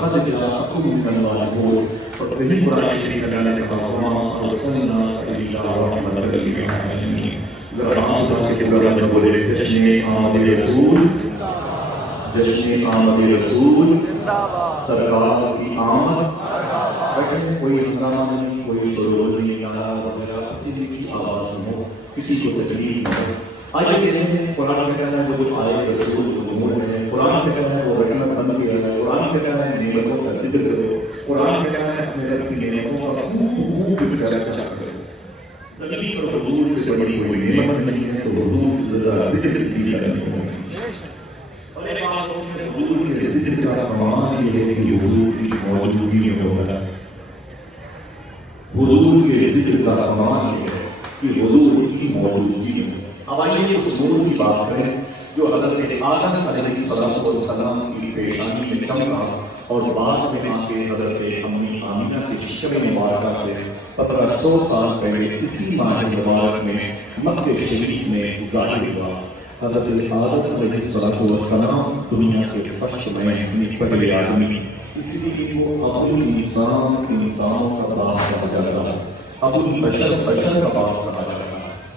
قد جاءكم من الله اور پہلی قرآن شریف میں اللہ نے کہا وما ارسلنا الا رحمۃ للعالمین۔ رحمت کے اللہ نے بولے جشن آمد رسول، جشن آمد رسول سرکار کی آمد، کوئی ہنگامہ نہیں، کوئی شور نہیں، گانا وغیرہ کسی کی آواز نہ ہو، کسی کو تکلیف نہ ہو۔ آئیے دیکھتے ہیں قرآن میں کہنا ہے وہ جو آئے رسول امور ہے، قرآن میں کہنا ہے وہ رحمت بند کیا ہے، قرآن میں کہنا ہے نعمتوں کا ذکر کرو، قرآن میں کہنا ہے اپنے رب کی نعمتوں کا خوب چرچا کرو۔ زمین پر حضور سے بڑی کوئی نعمت نہیں ہے تو حضور سے ذکر کسی کا نہیں ہوگا۔ اور ایک بات حضور کے ذکر کا کمال یہ ہے کہ حضور کی موجودگی میں ہوتا ہے۔ حضور کے ذکر کا کمال یہ ہے کہ حضور کی موجودگی میں ہوتا ہے۔ اب آئیے اس نور کی بات کریں جو حضرت آدم علیہ السلام کی پیشانی میں چمکا اور بعد میں آ کے حضرت امی آمینہ کے شب مبارکہ سے 1500 سال پہلے اسی ماہ مبارک میں مکہ شریف میں ظاہر ہوا۔ حضرت آدم علیہ السلام دنیا کے فرش میں پہلے آدمی، اسی لیے وہ ابو الانسان انسانوں کا باپ کہا جاتا ہے، ابو البشر بشر کا باپ کہا جاتا ہے۔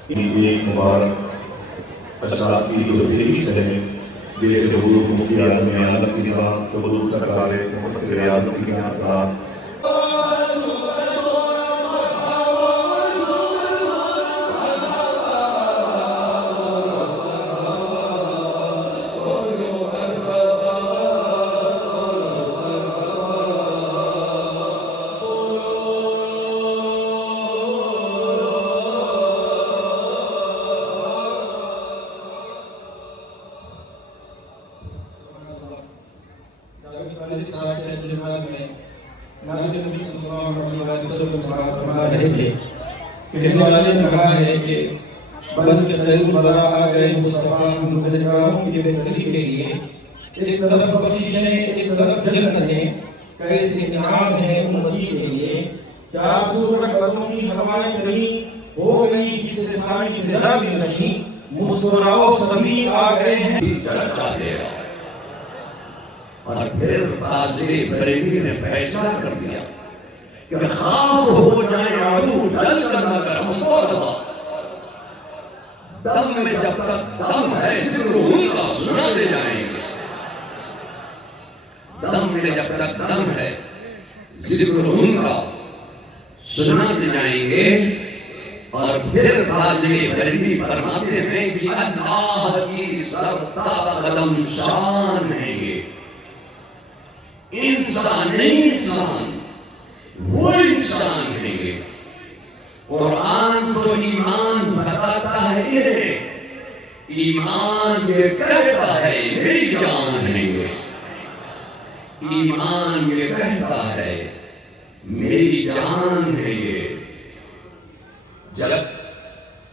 ایک مبارک اشراف کی جو فہرست ہے جیسے حضور مفتی اعظم عالم کی ذات، حضور سرکار مفسر اعظم کی ذات، کہنے والے نے کہا ہے کہ بن کے خیر البراء آ گئے مصطفیٰ ہم گنہگاروں کی بہتری کے لیے، ایک طرف بخششیں ایک طرف جنتیں، کیسے انعام ہے امتی کے لیے، چار سو رحمتوں کی ہوائیں کہیں ہو گئی جس سے ساری فضا بھی نشیں، مسکراؤ سبھی آ گئے ہیں۔ اور پھر قاضی بریلی نے فیصلہ کر دیا کہ خاک ہو جائے عدو جل کر مگر ہم کو رضا، دم میں جب تک دم ہے ذکر ان کا سنا دے جائیں گے، دم میں جب تک دم ہے ذکر ان کا سناتے جائیں گے. اور پھر فاضل بریلوی فرماتے ہیں کہ اللہ کی سرتا قدم شان ہے یہ. انسان نہیں انسان، وہ انسان ہے یہ. قرآن تو ایمان بتاتا ہے انہیں، ایمان یہ کہتا ہے میری جان ہے یہ. ایمان یہ کہتا ہے میری جان ہے یہ. جب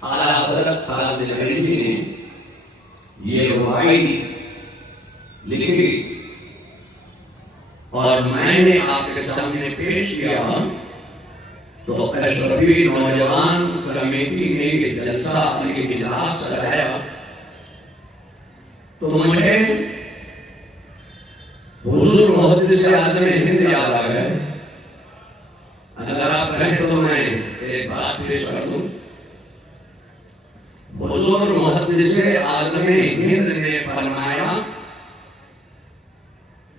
اعلیٰ حضرت فاضل بریلوی نے یہ رباعی لکھی اور میں نے آپ کے سامنے پیش کیا تو اشرفی نوجوان کمیٹی نے یہ جلسہ یہ اجلاس سجایا تو مجھے حضور محدث اعظم ہند یاد آ گئے. اگر آپ کہیں تو میں ایک بات پیش کر دوں. حضور محدث اعظم ہند نے فرمایا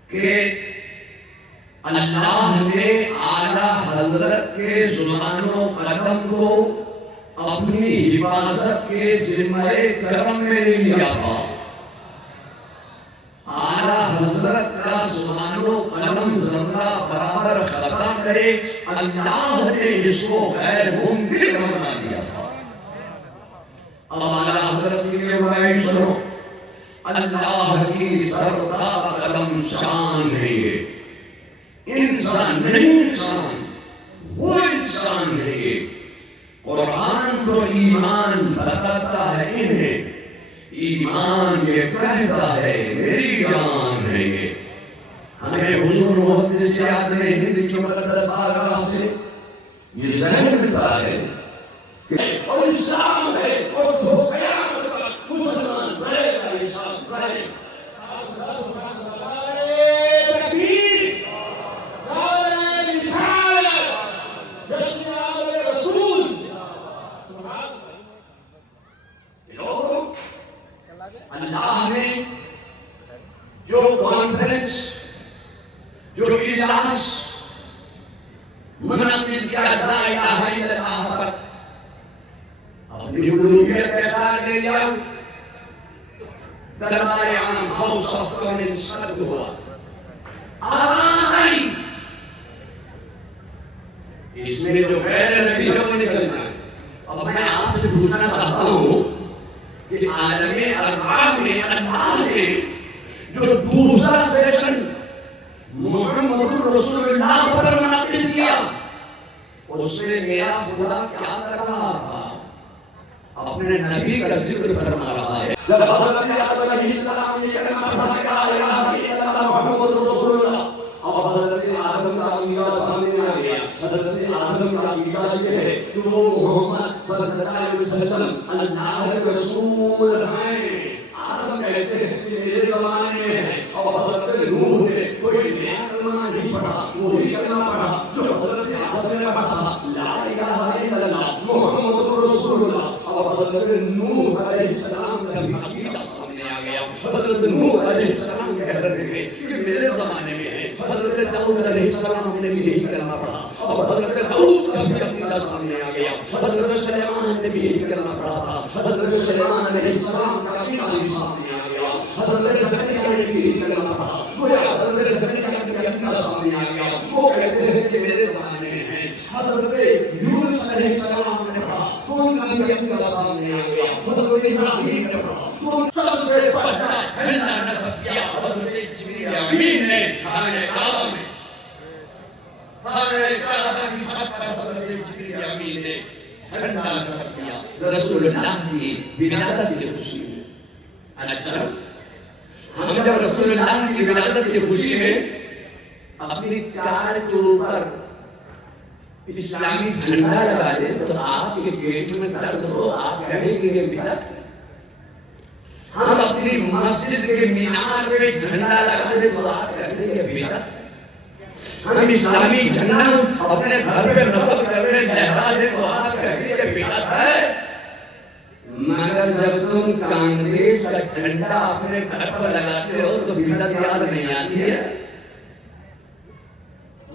کہ اللہ نے اعلیٰ حضرت کے زبان و قلم کو اپنی حفاظت کے ذمہ کرم میں لیا تھا. اعلیٰ حضرت کا زبان و قلم ذرہ برابر خطا کرے اللہ نے اس کو غیر ممکن بنا دیا تھا. اب اعلیٰ حضرت کی یہ بات سنو. اللہ کی سرتا قلم شان ہے یہ. انسان نہیں انسان، وہ انسان ہے یہ. قرآن تو ایمان بتاتا ہے انہیں، ایمان یہ کہتا ہے میری جان ہے یہ. ہمیں حضور محدث اعظم ہند کی مقدس بارگاہ سے یہ ذہن ملتا ہے کہ اور اسلام ہے اور جو قیامت تک مسلمان رہے گا. اسلام رہے گا. اللہ نے جو کانفرنس، جو اجلاس منعقد کیا لا الہ الا اللہ پر اپنی الوہیت کا اقرار لے لیا. دربار عام ہاؤس آف کامنز سرد ہوا، آواز آئی اس میں جو غیر نبی ہے وہ نکل جائے. اب میں آپ سے پوچھنا چاہتا ہوں کہ عالم ارواح میں اللہ نے جو دوسرا سیشن محمد رسول اللہ پر منعقد کیا اس میں میرا خدا کیا کر رہا تھا؟ اپنے نبی کا ذکر فرما رہا ہے. جب حضرت آدم علیہ السلام نے کلمہ پڑھا کہ لا الہ الا اللہ محمد رسول اللہ، اب حضرت آدم کا عقیدہ سامنے آ گیا. حضرت آدم کا عقیدہ یہ ہے کہ وہ محمد صلی اللہ علیہ وسلم اللہ کے رسول ہیں. آدم کہتے ہیں کہ میرے زمانے میں ہے. اب حضرت نوح نے کوئی نیا کلمہ نہیں پڑھا، وہی کلمہ پڑھا جو حضرت آدم نے پڑھا، لا الہ الا اللہ محمد رسول اللہ. اب حضرت نوح علیہ السلام کا بھی عقیدہ سامنے آ گیا. حضرت نوح علیہ السلام کہہ رہے ہیں کہ میرے زمانے میں ہے. حضرت داؤد علیہ السلام نے بھی یہی کلمہ پڑھا. اب حضرت داؤد کا بھی عقیدہ سامنے آ گیا. حضرت سلیمان نے بھی یہی کلمہ پڑھا تھا. حضرت سلیمان علیہ السلام کا عقیدہ بھی سامنے آ گیا. حضرت زکریا نے بھی یہی کلمہ پڑھا. حضرت زکریا کا بھی عقیدہ سامنے آ گیا. وہ کہتے ہیں کہ میرے زمانے میں ہے. حضرت یونس علیہ السلام نے پڑھا تو ان کا بھی عقیدہ سامنے آ گیا. حضرت ابراہیم نے پڑھا تو سب سے پہلا جھنڈا نصب کیا حضرت جبریل امین نے خانہ کعبہ میں. خانہ کعبہ کی چھت پر حضرت جبریل امین نے جھنڈا نصب کیا رسول اللہ کی ولادت کی خوشی میں. اچھا، ہم جب رسول اللہ کی ولادت کی خوشی میں اپنی کار کے اوپر اسلامی جھنڈا لگا دیں تو آپ کے پیٹ میں درد ہو، آپ کہیں کہ یہ بدعت ہے. ہم اپنی مسجد کے مینار پہ جھنڈا لگا دیں تو آپ کہیں کہ یہ بدعت ہے. ہم اسلامی جھنڈا اپنے گھر پہ نصب کرنے لہرا دیں تو آپ کہیں کہ یہ بدعت ہے. مگر جب تم کانگریس کا جھنڈا اپنے گھر پر لگاتے ہو تو بدعت یاد نہیں آتی ہے.